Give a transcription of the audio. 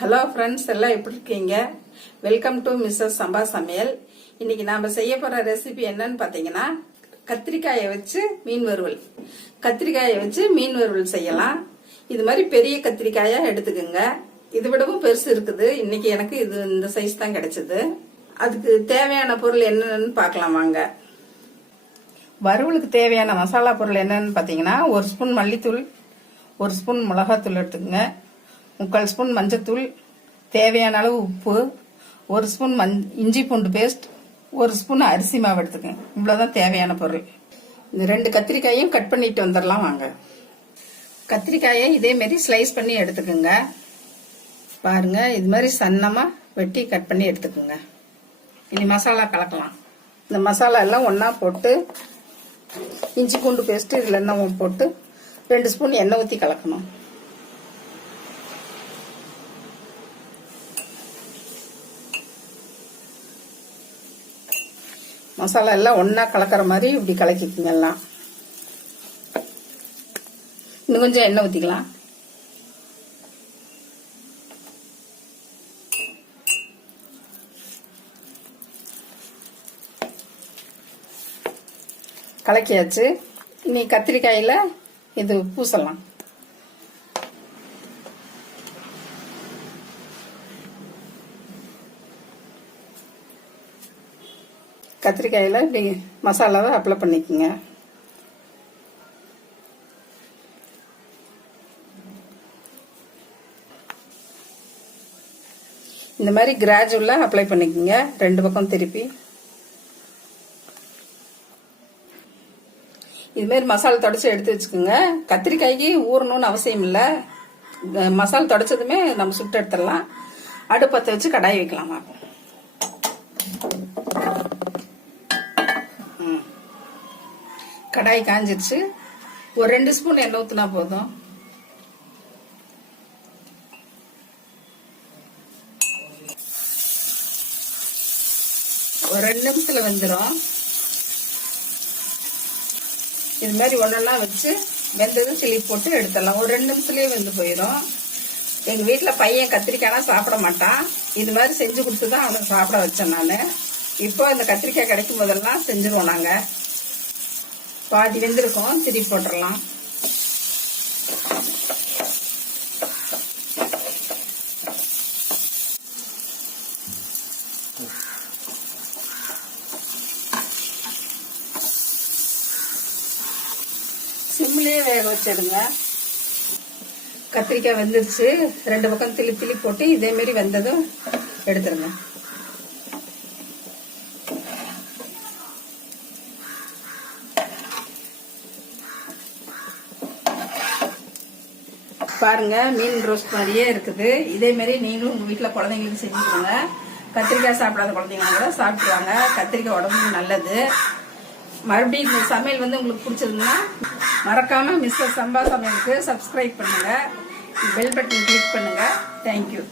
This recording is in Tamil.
ஹலோ ஃப்ரெண்ட்ஸ், எல்லாம் எப்படி இருக்கீங்க? வெல்கம் டு மிஸ்ஸஸ் சம்பா சமையல். இன்னைக்கு நாம செய்ய போற ரெசிபி என்னன்னு பாத்தீங்கன்னா கத்திரிக்காயை வச்சு மீன் வறுவல். கத்திரிக்காயை வச்சு மீன் வறுவல் செய்யலாம். இது மாதிரி பெரிய கத்திரிக்காயா எடுத்துக்கோங்க. இது விடவும் பெருசு இருக்குது. இன்னைக்கு எனக்கு இது இந்த சைஸ் தான் கிடைச்சது. அதுக்கு தேவையான பொருள் என்னன்னு பார்க்கலாம் வாங்க. வறுவலுக்கு தேவையான மசாலா பொருள் என்னன்னு பாத்தீங்கன்னா 1 ஸ்பூன் மல்லித்தூள், 1 ஸ்பூன் மிளகாத்தூள் எடுத்துக்கோங்க, 3/4 ஸ்பூன் மஞ்சத்தூள், தேவையான அளவு உப்பு, 1 ஸ்பூன் இஞ்சி பூண்டு பேஸ்ட், 1 ஸ்பூன் அரிசி மாவு எடுத்துக்கோங்க. இவ்வளவுதான் தேவையான பொருள். இந்த 2 கத்திரிக்காயும் கட் பண்ணிட்டு வந்துடலாம் வாங்க. கத்திரிக்காயை இதே மாதிரி ஸ்லைஸ் பண்ணி எடுத்துக்கோங்க. பாருங்க, இது மாதிரி சன்னமா வெட்டி கட் பண்ணி எடுத்துக்கோங்க. இனி மசாலா கலக்கலாம். இந்த மசாலா எல்லாம் ஒன்னா போட்டு இஞ்சி பூண்டு பேஸ்ட் இதுல எண்ணெய் போட்டு 2 ஸ்பூன் எண்ணெய் ஊற்றி கலக்கணும். மசாலா எல்லாம் ஒன்னா கலக்கிற மாதிரி இப்படி கலக்கிக்குங்க. எல்லாம் இன்னும் கொஞ்சம் எண்ணெய் ஊற்றிக்கலாம். கலக்கியாச்சு. இனி கத்திரிக்காயில இது பூசலாம். கத்திரிக்காயில இப்படி மசாலாவை அப்ளை பண்ணிக்கோங்க. இந்த மாதிரி கிராஜுவலா அப்ளை பண்ணிக்கோங்க. 2 பக்கம் திருப்பி இது மாதிரி மசாலா தொடச்சி எடுத்து வச்சுக்கோங்க. கத்திரிக்காய்க்கு ஊறணும்னு அவசியம் இல்லை. மசாலா தொடச்சதுமே நம்ம சுட்டு எடுத்துடலாம். அடுப்பத்தை வச்சு கடாய் வைக்கலாமா. கடாய் காஞ்சிருச்சு. ஒரு 2 ஸ்பூன் எண்ணெய் ஊற்றினா போதும். ஒரு 2 நிமிஷத்துல வெந்துடும். இது மாதிரி ஒன்னொன்னா வச்சு வெந்ததும் சில்லி போட்டு எடுத்துடலாம். ஒரு 2 நிமிஷத்துலயே வெந்து போயிடும். எங்க வீட்டுல பையன் கத்திரிக்காய்னா சாப்பிட மாட்டான். இது மாதிரி செஞ்சு கொடுத்துதான் அவனுக்கு சாப்பிட வச்சேன் நானு. இப்போ இந்த கத்திரிக்காய் கிடைக்கும் போதெல்லாம் செஞ்சிருவோம் நாங்க. பாதி வெந்திருக்கோம், திருப்பி போட்டுடலாம். சிம்லயே வேக வச்சிடுங்க. கத்திரிக்காய் வெந்துருச்சு. 2 பக்கம் திளி போட்டு இதே மாதிரி வெந்ததும் எடுத்துருங்க. பாருங்க, மீன் ரோஸ்ட் மாதிரியே இருக்குது. இதே மாதிரி நீங்களும் உங்க வீட்டுல குழந்தைங்களுக்கு செஞ்சுக்கோங்க. கத்திரிக்காய் சாப்பிடாத குழந்தைங்க கூட சாப்பிடுவாங்க. கத்திரிக்காய் உடம்புக்கு நல்லது. மறுபடியும் இந்த சமையல் உங்களுக்கு பிடிச்சதுன்னா மறக்காம மிஸ்ஸஸ் சம்பா சமையலுக்கு சப்ஸ்கிரைப் பண்ணுங்க. பெல் பட்டன் கிளிக் பண்ணுங்க. தேங்க்யூ.